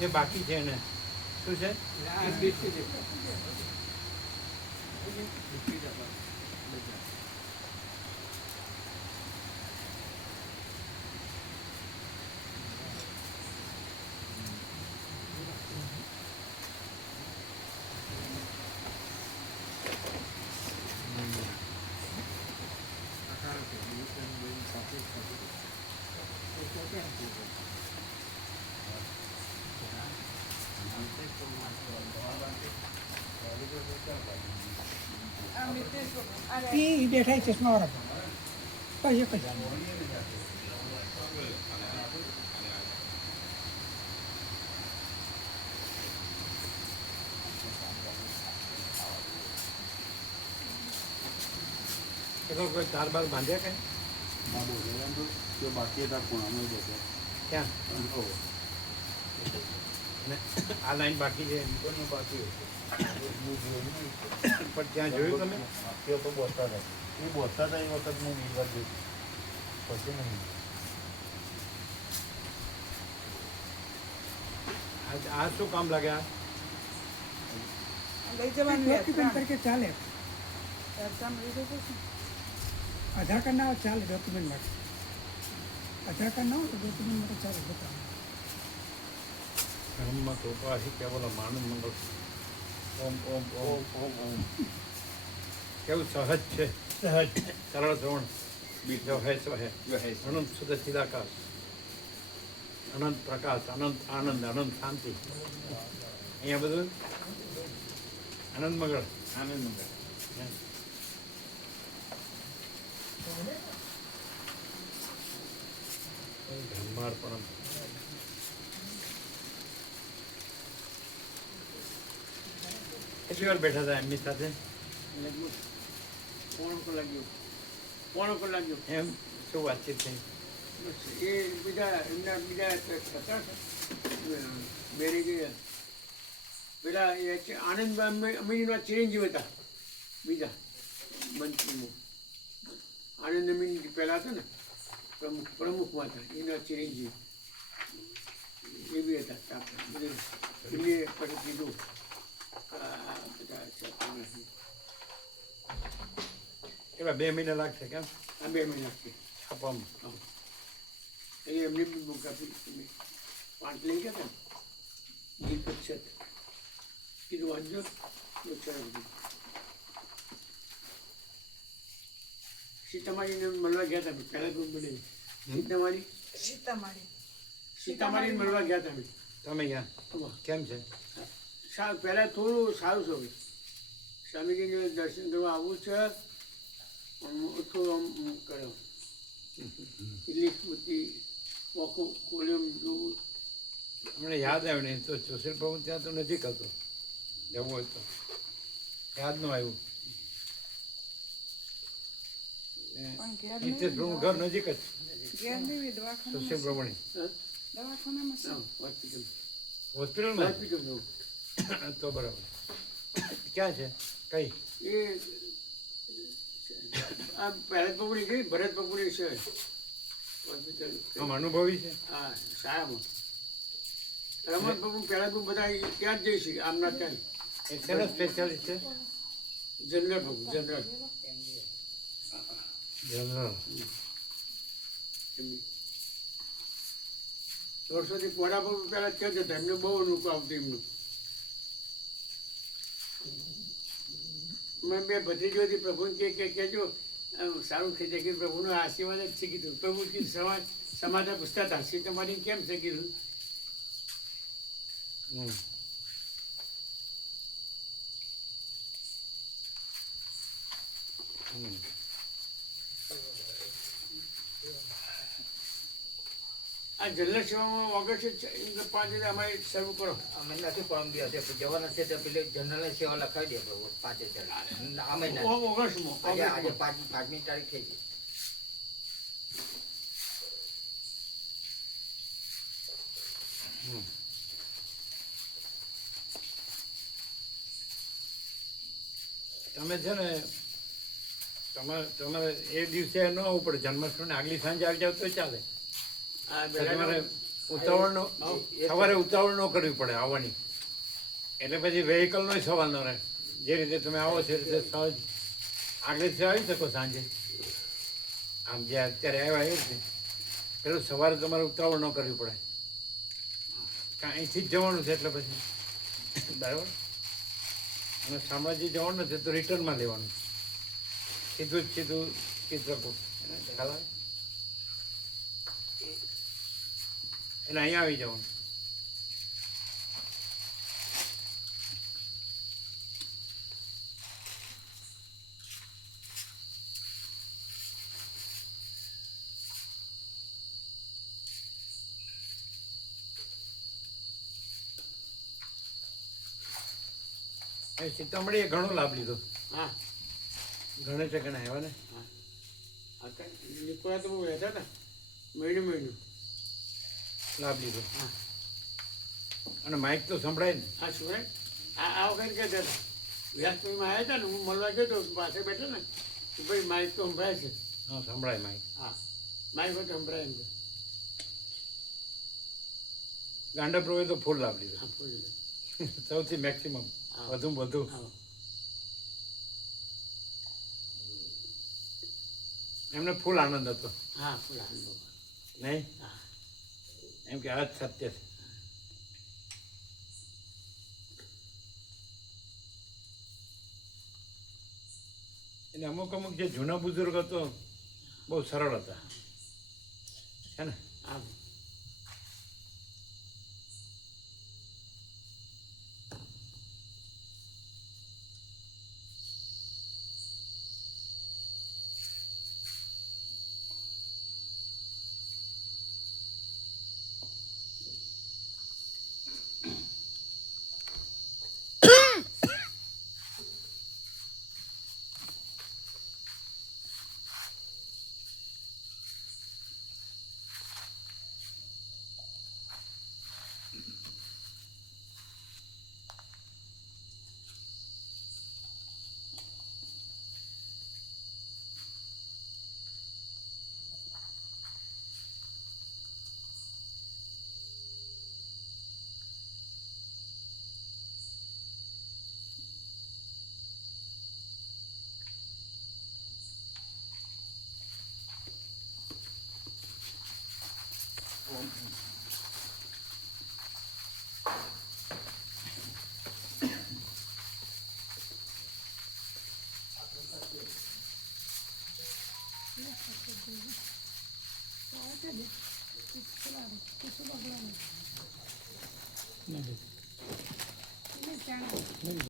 એ બાકી છે એને શું છે એ બેઠા ચશ્મા વાળા કઈ એક જ કોઈ તાર બાર બાંધ્યા કઈ બાકી હતા પૂણામાં જશે ક્યાં અને આ લાઈન બાકી છે બાકી પણ ત્યાં જોયું તમે તે તો બોસતા હતા એ બોસતા હતા એ વખત હું બીજી વાર જોયું પછી નહીં આ શું કામ લાગે આ લઈ જવાનું ડોક્યુમેન્ટ તરીકે ચાલે આધાર કાર્ડ ના હોય ચાલે ડોક્યુમેન્ટ માટે આધાર કાર્ડ ના હોય તો ડોક્યુમેન્ટ માટે ચાલે બતાવો બ્રહ્મ કૃપા હિ કેવલ માનવ મંગળ ઓમ ઓમ ઓમ ઓમ ઓમ કેવું સહજ છે સહજ સરળ શ્રવણ બીજો હે સો હે અનંત શુદ્ધ ચિદાકાશ અનંત પ્રકાશ અનંત આનંદ અનંત શાંતિ અહીંયા બધું આનંદ મંગળ આનંદ મંગળ બ્રહ્માર્પણમ કેટલી વાર બેઠા હતા એમની સાથે પોણો કલાક એમ શું વાતચીત થઈ એ એમના બીજા હતા બેરી ગયા પેલા એ આનંદ અમીનના ચિરંજીવ હતા બીજા મંત્રીમાં આનંદ અમીન પહેલા હતા ને પ્રમુખમાં હતા એના ચિરંજીવ એ બી હતા એમને પછી કીધું એવા 2 મહિના લાગશે કેમ આ 2 મહિના છે છાપવામાં એમને બી બુક આપી પાંચ લઈ ગયા હતા ગીત પક્ષત કીધું વાંચજો સીતામારીને મળવા ગયા હતા પહેલા તો બને સીતામારી મળવા ગયા હતા તમે ગયા કેમ છે પહેલાં થોડું સારું છે સ્વામીજીને દર્શન કરવા આવવું છે થોડું આમ કર્યો એટલી બધી ઓખો ખોલ્યો જોવું અમને યાદ આવ્યું નહીં તો સુશીલ પ્રભુ ત્યાં તો નજીક હતો જવું હોય તો યાદ ન આવ્યું નિત્યેશ પ્રભુ ઘર નજીક જ સુશીલ પ્રભુની હોસ્પિટલમાં તો બરાબર ક્યાં છે કઈ એ આ પહેલા પગડી ગઈ ભરત પગડી છે હોસ્પિટલ આમ અનુભવી છે હા શાળામાં રમત બાબુ પહેલાં તો બધા ત્યાં જ જઈશું આમના ત્યાં એ શેના સ્પેશિયાલિસ્ટ છે જનરલ બાબુ જનરલ જનરલ વર્ષોથી પોડા બાબુ પહેલાં ત્યાં જતા એમને બહુ અનુકૂળ આવતું એમનું મેં બે ભત્રીજોથી પ્રભુને કહેજો સારું થઈ જાય કે પ્રભુનો આશીર્વાદ જ છે કીધું પ્રભુ સમાચાર પૂછતા હતા સી તમારી કેમ છે કીધું આ જનરલ સેવામાં ઓગસ્ટ 5 અમારે શરૂ કરો અમે નથી પરમ દિવસે જવાના છે તો પેલી જનરલ સેવા લખાવી દે 5000 આ મહિના ઓગસ્ટમાં આજે 5મી તારીખ થઈ ગઈ તમે છે ને તમારે એ દિવસે ન આવવું પડે જન્માષ્ટમી આગલી સાંજે આવી જાવ તો ચાલે તમારે સવારે ઉતાવળ ન કરવી પડે આવવાની. એટલે પછી વેહિકલનો સવાલ ન રહે. જે રીતે તમે આવો છો એ રીતે સહજ આગળથી આવી શકો સાંજે. આમ જે અત્યારે આવ્યા એ રીતે પેલું સવારે તમારે ઉતાવળ ન કરવી પડે. કારણ અહીંથી જ જવાનું છે એટલે પછી બરાબર. અને શામળાજી જવાનું નથી તો રિટર્નમાં લેવાનું, સીધું ચિત્રકૂટ ખ્યાલ આવે એટલે અહીંયા આવી જવાનું. સીતામઢીએ ઘણો લાભ લીધો. હા ઘણે છે ઘણા આવ્યા ને. નીકળ્યા તો બહુ રહેતા હતા મહિનું લાભ લીધો. હા અને માઇક તો સંભળાય ને. હા શું આ વખત કહેતા હતા વ્યાસપુરીમાં આવ્યા હતા ને, હું મળવા ગયો હતો પાસે બેઠા ને તો ભાઈ માઇક તો સંભળાય છે. હા સંભળાય માઇક. હા માઇક હોય તો સંભળાય એમ. ગાંડા પ્રભુએ તો ફૂલ લાભ લીધો. હા ફૂલ સૌથી મેક્સિમમ વધુ વધુ. હા એમને ફૂલ આનંદ હતો હા ફૂલ આનંદ નહીં? હા એમ કે આ જ સત્ય છે. એટલે અમુક જે જૂના બુઝુર્ગ હતો બહુ સરળ હતા છે ને. હા નથી.